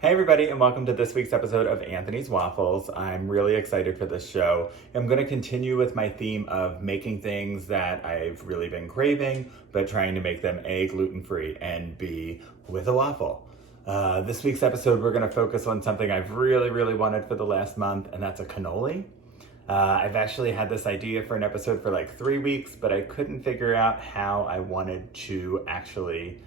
Hey everybody, and welcome to this week's episode of Anthony's Waffles. I'm really excited for this show. I'm going to continue with my theme of making things that I've really been craving, but trying to make them A, gluten-free, and B, with a waffle. This week's episode, we're going to focus on something I've really wanted for the last month, and that's a cannoli. I've actually had this idea for an episode for like 3 weeks, but I couldn't figure out how I wanted to actually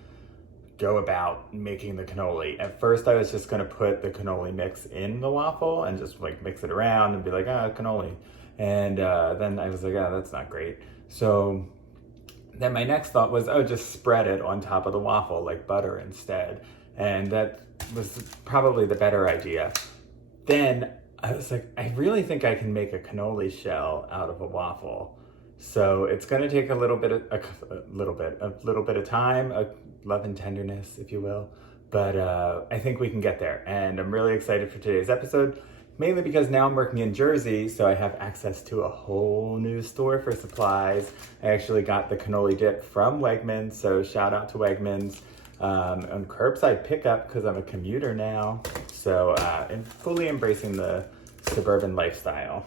go about making the cannoli. At first I was just going to put the cannoli mix in the waffle and just like mix it around and be like, cannoli. And then I was like, that's not great. So then my next thought was, just spread it on top of the waffle like butter instead. And that was probably the better idea. Then I was like, I really think I can make a cannoli shell out of a waffle. So it's going to take a little bit of time, love and tenderness, if you will. But I think we can get there. And I'm really excited for today's episode, mainly because now I'm working in Jersey, so I have access to a whole new store for supplies. I actually got the cannoli dip from Wegman, so shout out to Wegmans. On curbside pickup, because I'm a commuter now. So I'm fully embracing the suburban lifestyle.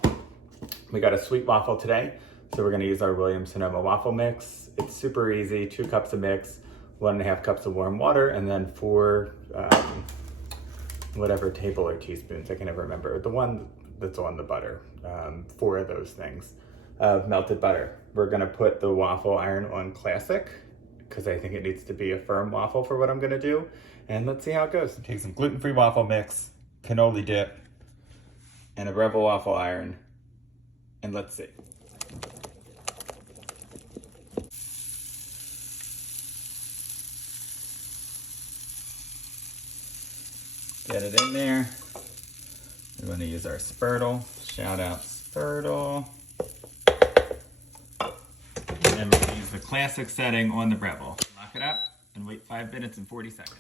We got a sweet waffle today. So we're going to use our Sonoma waffle mix. It's super easy, 2 cups of mix, 1.5 cups of warm water, and then 4, whatever table or teaspoons, I can never remember. The one that's on the butter, 4 of those things of melted butter. We're going to put the waffle iron on classic, because I think it needs to be a firm waffle for what I'm going to do. And let's see how it goes. Take some gluten-free waffle mix, cannoli dip, and a Rebel waffle iron, and let's see. Get it in there. We want to use our spurtle. Shout out spurtle. And then we're going to use the classic setting on the Rebel. Lock it up and wait 5 minutes and 40 seconds.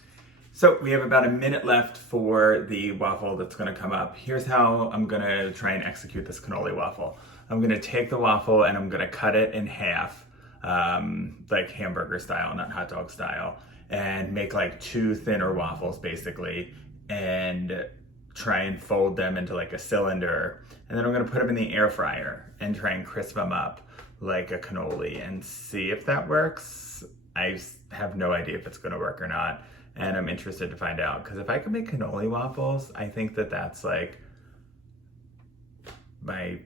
So we have about a minute left for the waffle that's going to come up. Here's how I'm going to try and execute this cannoli waffle. I'm going to take the waffle and I'm going to cut it in half, like hamburger style, not hot dog style, and make like 2 thinner waffles basically, and try and fold them into like a cylinder. And then I'm going to put them in the air fryer and try and crisp them up like a cannoli and see if that works. I have no idea if it's going to work or not. And I'm interested to find out, because if I could make cannoli waffles, I think that that's like my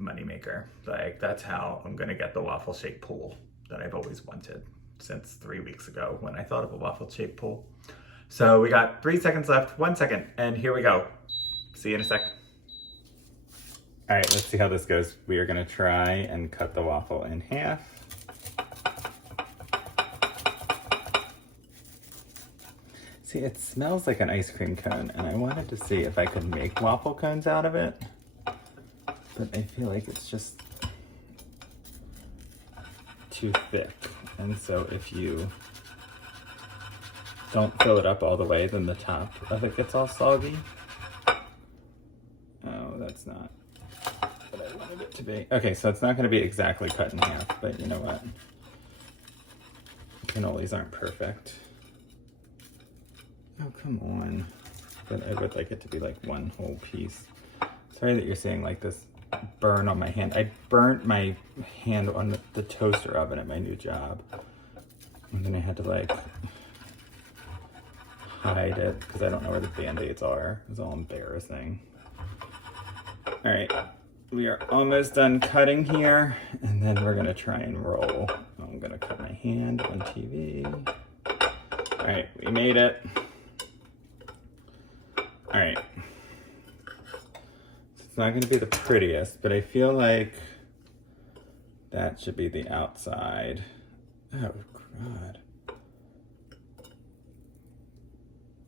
moneymaker. Like that's how I'm going to get the waffle shaped pool that I've always wanted since 3 weeks ago when I thought of a waffle shaped pool. So we got 3 seconds left, 1 second, and here we go. See you in a sec. All right, let's see how this goes. We are gonna try and cut the waffle in half. See, it smells like an ice cream cone, and I wanted to see if I could make waffle cones out of it, but I feel like it's just too thick. And so if you don't fill it up all the way, then the top of it gets all soggy. Oh, that's not what I wanted it to be. Okay, so it's not going to be exactly cut in half, but you know what? Cannolis aren't perfect. Oh, come on. But I would like it to be like one whole piece. Sorry that you're seeing like this burn on my hand. I burnt my hand on the toaster oven at my new job. And then I had to like hide it because I don't know where the Band-Aids are. It's all embarrassing. All right, we are almost done cutting here, and then we're gonna try and roll. I'm gonna cut my hand on TV. All right, we made it. All right. It's not gonna be the prettiest, but I feel like that should be the outside. Oh, God.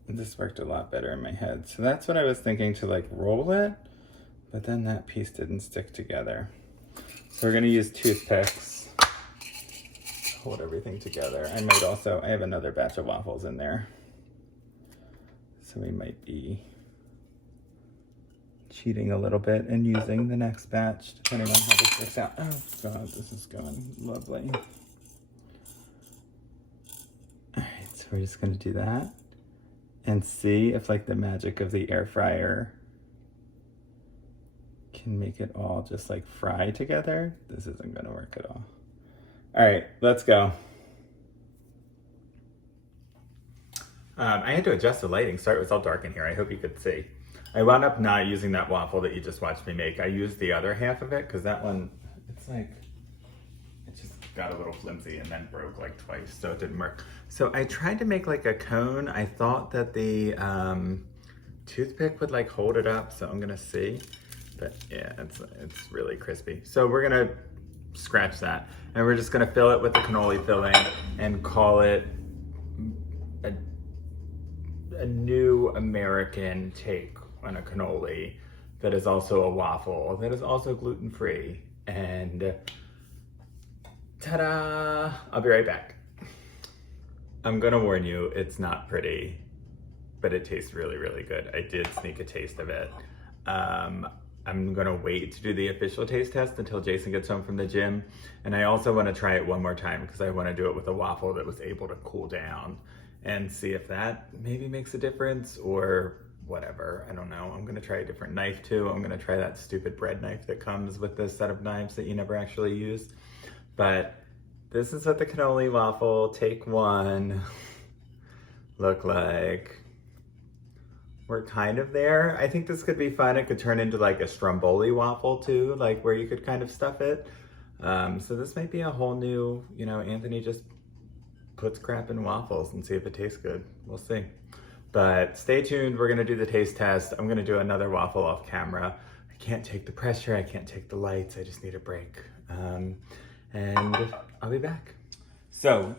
This worked a lot better in my head. So that's what I was thinking, to like roll it, but then that piece didn't stick together. So we're gonna use toothpicks to hold everything together. I have another batch of waffles in there. So we might be cheating a little bit and using the next batch, depending on how this works out. Oh God, this is going lovely. All right, so we're just gonna do that. and see if like the magic of the air fryer can make it all just like fry together. This isn't gonna work at all. All right, let's go. I had to adjust the lighting. Sorry, it was all dark in here. I hope you could see. I wound up not using that waffle that you just watched me make. I used the other half of it because that one, it's like, it just got a little flimsy and then broke like twice, so it didn't work. So I tried to make like a cone. I thought that the toothpick would like hold it up, so I'm gonna see. But yeah, it's really crispy. So we're gonna scratch that, and we're just gonna fill it with the cannoli filling and call it a new American take on a cannoli that is also a waffle, that is also gluten-free. And ta-da! I'll be right back. I'm gonna warn you, it's not pretty, but it tastes really, really good. I did sneak a taste of it. I'm gonna wait to do the official taste test until Jason gets home from the gym. And I also wanna try it one more time because I wanna do it with a waffle that was able to cool down and see if that maybe makes a difference or whatever. I don't know. I'm gonna try a different knife too. I'm gonna try that stupid bread knife that comes with this set of knives that you never actually use. But this is what the cannoli waffle take one look like. We're kind of there. I think this could be fun. It could turn into like a stromboli waffle too, like where you could kind of stuff it. So this might be a whole new, Anthony just puts crap in waffles and see if it tastes good. We'll see. But stay tuned. We're gonna do the taste test. I'm gonna do another waffle off camera. I can't take the pressure. I can't take the lights. I just need a break. And I'll be back. So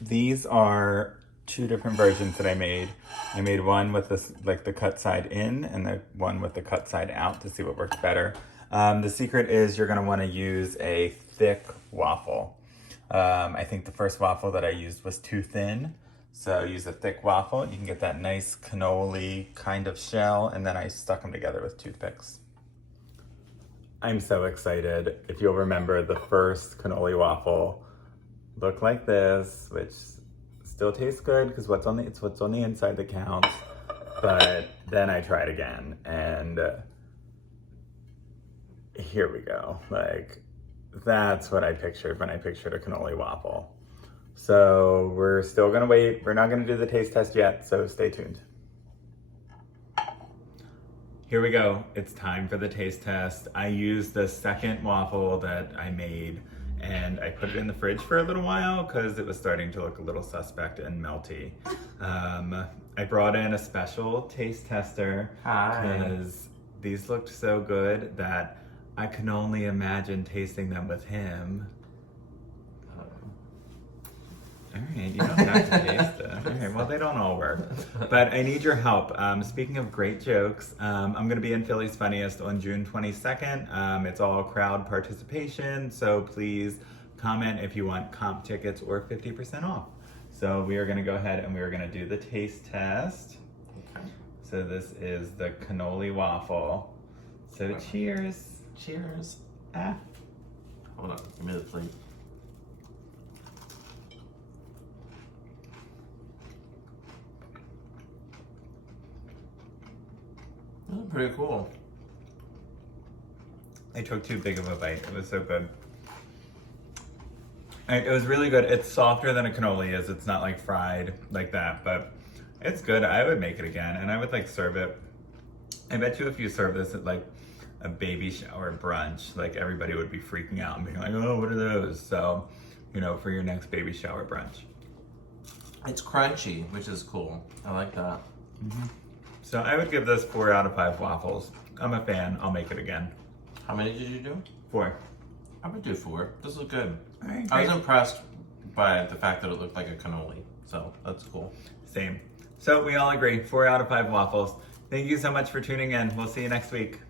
these are two different versions that I made. I made one with this, like the cut side in, and the one with the cut side out to see what works better. The secret is you're gonna wanna use a thick waffle. I think the first waffle that I used was too thin. So use a thick waffle. You can get that nice cannoli kind of shell, and then I stuck them together with toothpicks. I'm so excited. If you'll remember, the first cannoli waffle looked like this, which still tastes good because it's what's on the inside that counts. But then I tried again, and here we go. Like, that's what I pictured when I pictured a cannoli waffle. So we're still gonna wait. We're not gonna do the taste test yet, so stay tuned. Here we go. It's time for the taste test. I used the second waffle that I made, and I put it in the fridge for a little while because it was starting to look a little suspect and melty. I brought in a special taste tester because these looked so good that I can only imagine tasting them with him. All right, you don't have to taste them. All right, well, they don't all work. But I need your help. Speaking of great jokes, I'm going to be in Philly's Funniest on June 22nd. It's all crowd participation, so please comment if you want comp tickets or 50% off. So we are going to go ahead and we are going to do the taste test. Okay. So this is the cannoli waffle. So cheers. Cheers. Hold on, give me the plate. That's pretty cool. I took too big of a bite. It was so good. It was really good. It's softer than a cannoli is. It's not like fried like that, but it's good. I would make it again, and I would like serve it. I bet you if you serve this at like a baby shower brunch, like everybody would be freaking out and being like, oh, what are those? So, for your next baby shower brunch. It's crunchy, which is cool. I like that. Mm-hmm. So I would give this 4 out of 5 waffles. I'm a fan. I'll make it again. How many did you do? 4. I would do 4. This looked good. All right, I was impressed by the fact that it looked like a cannoli. So that's cool. Same. So we all agree, 4 out of 5 waffles. Thank you so much for tuning in. We'll see you next week.